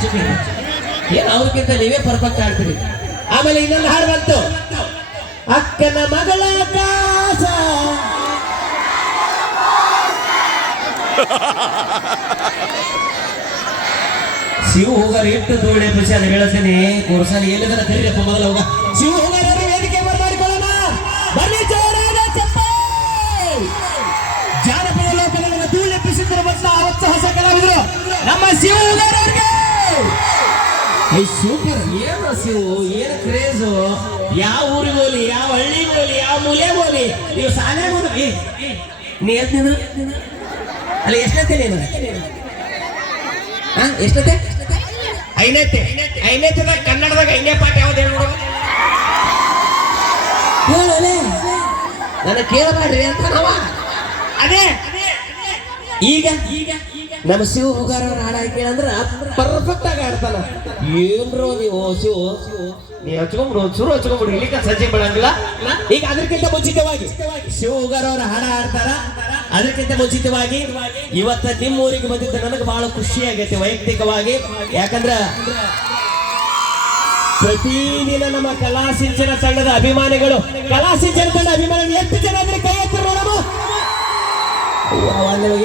ನಾಚಿಕೆ ಏನು ಅವ್ರಿಗಿಂತ ನೀವೇ ಪರ್ಫೆಕ್ಟ್ ಆಡ್ತೀರಿ. ಆಮೇಲೆ ಇನ್ನೊಂದು ಹಾಡು ಬಂತು, ಅಕ್ಕನ ಮಗಳ ಕಾಸ ಶಿವ ಹೋಗಾರ ಎಷ್ಟು ಧೂಳೆ ಖುಷಿ ಅಂತ ಹೇಳ್ತೀನಿ. ಕೋರ್ಸಲ್ಲಿ ಎಲ್ಲಿದ್ರೆ ಕರೀರಪ್ಪ ಮೊದಲು ಹೋಗ. ಶಿವ ಹೋಗಾರ ವೇದಿಕೆ ಮಾಡಿಕೊಳ್ಳೋಣ ಬನ್ನಿ. ಜೋರಾದ ಚಪ್ಪಾಳೆ. ಜಾನಪದ ಲೋಕದಲ್ಲಿ ಧೂಳೆ ಎಬ್ಬಿಸಿದ್ರು ಮತ್ತು ಅವತ್ತು ಹೊಸ ಕಲಾವಿದರು ನಮ್ಮ ಶಿವ ಹೋಗಾರ ಅವರಿಗೆ. ಸೂಪರ್. ಏನು ಶಿವು, ಏನು ಕ್ರೇಜು. ಯಾವ ಊರಿಗೆ ಹೋಗ್ಲಿ, ಯಾವ ಹಳ್ಳಿಗೆ ಹೋಗ್ಲಿ, ಯಾವ ಮೂಲೆಗೆ ಹೋಗ್ಲಿ, ನೀವು ಸಾಲೆ ಹೋಗಿ ನೀ ಎದ್ದು ಅಲ್ಲಿ ಎಷ್ಟೈತೆ ನೀನು? ಎಷ್ಟೈತೆ? ಐನೈತೆ. ಐನೈತದಾಗ ಕನ್ನಡದಾಗ ಐನೇ ಪಾಠ ಯಾವ್ದು ಹೇಳಿ ನೋಡು. ಹೇಳಲೇ ನನಗೆ ಕೇಳಬೇಡ್ರಿ ಅಂತ ನಾವ. ಅದೇ ಈಗ ನಮ್ಮ ಶಿವ ಹೋಗಾರ ಹಾಡ ಕೇಳಂದ್ರ ಪರ್ಫೆಕ್ಟ್ ಆಗಿ ಆಡ್ತಾನ. ಏನ್ರೋ ನೀವು ಶಿವ ನೀವು ಹಚ್ಕೊಂಡ್ಬಿಡು, ಶುರು ಹಚ್ಕೊಂಡ್ಬಿಡು, ಇಲ್ಲಿಕ ಸಂಜೆ ಬೆಳಂಗಿಲ್ಲ. ಈಗ ಅದಕ್ಕಿಂತ ಮುಂಚಿತವಾಗಿ ಶಿವ ಹೋಗಾರ ಅವ್ರ ಹಾಡ ಆಡ್ತಾರ. ಅದಕ್ಕಿಂತ ಮುಂಚಿತವಾಗಿ ಇವತ್ತ ನಿಮ್ಮ ಊರಿಗೆ ಬಂದಿದ್ದ ನನಗೆ ಬಹಳ ಖುಷಿ ಆಗೈತೆ ವೈಯಕ್ತಿಕವಾಗಿ. ಯಾಕಂದ್ರ ಪ್ರತಿದಿನ ನಮ್ಮ ಕಲಾ ಸಿಂಚನ ತಂಡದ ಅಭಿಮಾನಿಗಳು, ಕಲಾ ಸಿಂಚನ ತಂಡ ಅಭಿಮಾನಿಗಳು ಎಷ್ಟು ಜನ ಅಂದ್ರೆ ಕೈ ಎತ್ತರ ನೋಡಮ್ಮ.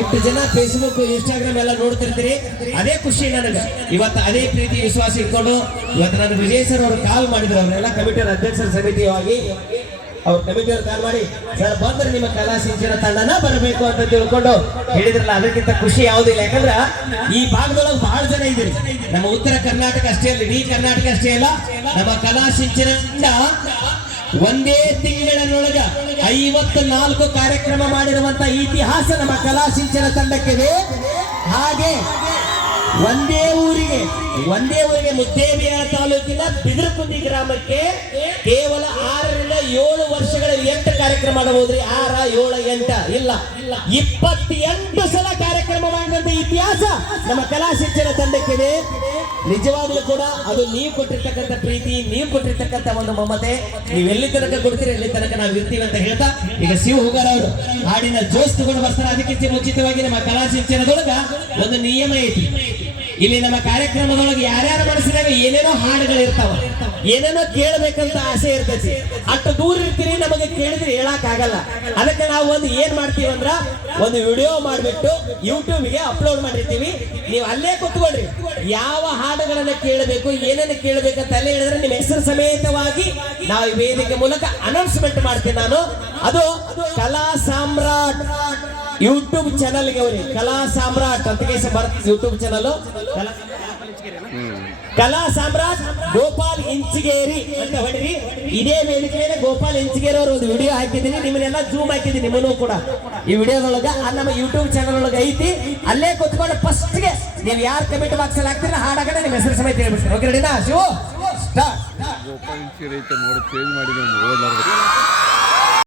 ಎಷ್ಟು ಜನ ಫೇಸ್ಬುಕ್ ಇನ್ಸ್ಟಾಗ್ರಾಮ್ ಎಲ್ಲ ನೋಡ್ತಿರ್ತೀರಿ. ಅದೇ ಖುಷಿ ನನಗೆ. ಇವತ್ತು ಅದೇ ಪ್ರೀತಿ ವಿಶ್ವಾಸ ಇಟ್ಕೊಂಡು ಇವತ್ತು ನನ್ನ ವಿಜಯ್ ಸರ್ ಅವರು ಕಾಲ್ ಮಾಡಿದ್ರು. ಅವರೆಲ್ಲ ಕಮಿಟಿಯವ್ರ ಅಧ್ಯಕ್ಷರ ಸಮಿತಿಯಾಗಿ ಅವ್ರ ಕಮಿಟಿಯವ್ರು ಕಾಲ್ ಮಾಡಿ, ಸರ್ ಬಂದ್ರೆ ನಿಮ್ಮ ಕಲಾ ಸಿಂಚನ ತಂಡನ ಬರಬೇಕು ಅಂತ ತಿಳ್ಕೊಂಡು ಹೇಳಿದ್ರಲ್ಲ, ಅದಕ್ಕಿಂತ ಖುಷಿ ಯಾವುದಿಲ್ಲ. ಯಾಕಂದ್ರ ಈ ಭಾಗದೊಳಗೆ ಬಹಳ ಜನ ಇದ್ದೀರಿ. ನಮ್ಮ ಉತ್ತರ ಕರ್ನಾಟಕ ಅಷ್ಟೇ ಅಲ್ಲ, ಇಡೀ ಕರ್ನಾಟಕ ಅಷ್ಟೇ ಅಲ್ಲ, ನಮ್ಮ ಕಲಾ ಸಿಂಚನ ತಂಡ ಒಂದೇ ತಿಂಗಳೊಳಗ 54 ಕಾರ್ಯಕ್ರಮ ಮಾಡಿರುವಂತ ಇತಿಹಾಸ ನಮ್ಮ ಕಲಾ ಸಿಂಚನ ತಂಡಕ್ಕಿದೆ. ಹಾಗೆ ಒಂದೇ ಊರಿಗೆ ಮುದ್ದೇಬಿಹಾಳ ತಾಲೂಕಿನ ಬಿದಿರಕುಂದಿ ಗ್ರಾಮಕ್ಕೆ ಕೇವಲ 6 ರಿಂದ 7 ವರ್ಷಗಳ 8 ಕಾರ್ಯಕ್ರಮ ಮಾಡಬಹುದ್ರಿ. 6, 7, 8 ಇಲ್ಲ 28 ಸಲ ಕಾರ್ಯಕ್ರಮ ಮಾಡಿದಂತ ಇತಿಹಾಸ ನಮ್ಮ ಕಲಾ ಸಿಂಚನ ತಂಡಕ್ಕಿದೆ. ನಿಜವಾಗ್ಲೂ ಕೂಡ ಅದು ನೀವು ಕೊಟ್ಟಿರ್ತಕ್ಕಂಥ ಪ್ರೀತಿ, ನೀವು ಕೊಟ್ಟಿರ್ತಕ್ಕಂಥ ಒಂದು ಮಮತೆ, ನೀವೆಲ್ಲಿ ತನಕ ಕೊಡ್ತೀರಿ ಎಲ್ಲಿ ತನಕ ನಾವು ಇರ್ತೀವಿ ಅಂತ ಹೇಳ್ತಾ, ಈಗ ಶಿವ ಹೋಗಾರ ಅವರು ಹಾಡಿನ ಜೋಸ್ ತಗೊಂಡು ಬರ್ತಾರೆ. ಅದಕ್ಕಿಂತ ಮುಂಚಿತವಾಗಿ ನಮ್ಮ ಕಲಾ ಸಿಂಚನದೊಳಗ ಒಂದು ನಿಯಮ ಐತಿ. ಇಲ್ಲಿ ನಮ್ಮ ಕಾರ್ಯಕ್ರಮದೊಳಗೆ ಯಾರ್ಯಾರ ಮನಸ್ಸಿನಾಗ ಏನೇನೋ ಹಾಡುಗಳು ಇರ್ತಾವ, ಏನೇನೋ ಕೇಳಬೇಕಂತ ಆಸೆ ಇರ್ತೈತಿ. ಅಷ್ಟು ದೂರ ಇರ್ತೀರಿ, ನಮಗೆ ಕೇಳಿದ್ರೆ ಹೇಳಕ್ ಆಗಲ್ಲ. ಅದಕ್ಕೆ ನಾವು ಒಂದು ಏನ್ ಮಾಡ್ತೀವಿ ಅಂದ್ರ, ಒಂದು ವಿಡಿಯೋ ಮಾಡಿಬಿಟ್ಟು ಯೂಟ್ಯೂಬ್ಗೆ ಅಪ್ಲೋಡ್ ಮಾಡಿರ್ತೀವಿ. ನೀವು ಅಲ್ಲೇ ಕೂತ್ಕೊಳ್ರಿ, ಯಾವ ಹಾಡುಗಳನ್ನ ಕೇಳಬೇಕು, ಏನೇನು ಕೇಳಬೇಕಂತ ಅಲ್ಲೇ ಹೇಳಿದ್ರೆ ನಿಮ್ಮ ಹೆಸರು ಸಮೇತವಾಗಿ ನಾವು ವೇದಿಕೆ ಮೂಲಕ ಅನೌನ್ಸ್ಮೆಂಟ್ ಮಾಡ್ತೀನಿ ನಾನು. ಅದು ಕಲಾ ಸಾಮ್ರಾಟ್ ಯೂಟ್ಯೂಬ್ ಚಾನಲ್ಗೆ ಅವ್ರಿ, ಕಲಾ ಸಾಮ್ರಾಟ್ ಅಂತ ಬರುತ್ತೆ ಯೂಟ್ಯೂಬ್ ಚಾನಲ್. ಕಲಾ ಸಾಮ್ರಾಟ್ ಗೋಪಾಲ್ ಇಂಚಿಗೇರಿ ಅಂತ ಹೊಡಿರಿ. ಇದೇ ವೇದಿಕೆ ಮೇಲೆ ಗೋಪಾಲ್ ಇಂಚಿಗೇರಿ ಅವರು ಒಂದು ವಿಡಿಯೋ ಹಾಕಿದ್ದೀನಿ, ನಿಮ್ಮನ್ನೆಲ್ಲ ಜೂಮ್ ಹಾಕಿದ್ದೀನಿ, ನಿಮ್ಮನ್ನು ಕೂಡ ಈ ವಿಡಿಯೋದೊಳಗ ನಮ್ಮ ಯೂಟ್ಯೂಬ್ ಚಾನಲ್ ಒಳಗೆ ಐತಿ. ಅಲ್ಲೇ ಕೂತ್ಕೊಂಡು ಫಸ್ಟ್ಗೆ ನೀವು ಯಾರು ಕಮಿಟಿ ಬಾಕ್ಸ್ ಅಲ್ಲಿ ಹಾಕ್ತೀರ ಹಾಡಾಗಡೆ ನಿಮ್ಮ ಹೆಸರು ಸಮೇತ ಹೇಳ್ಬಿಡ್ತೀನಿ. ಓಕೆ ರೆಡಿನಾ ಶಿವ? ಸ್ಟಾರ್ಟ್. ಗೋಪಾಲ್ ಇಂಚಿಗೇರಿ ನೋಡಿ ಚೇಂಜ್ ಮಾಡಿದ್ವಿ.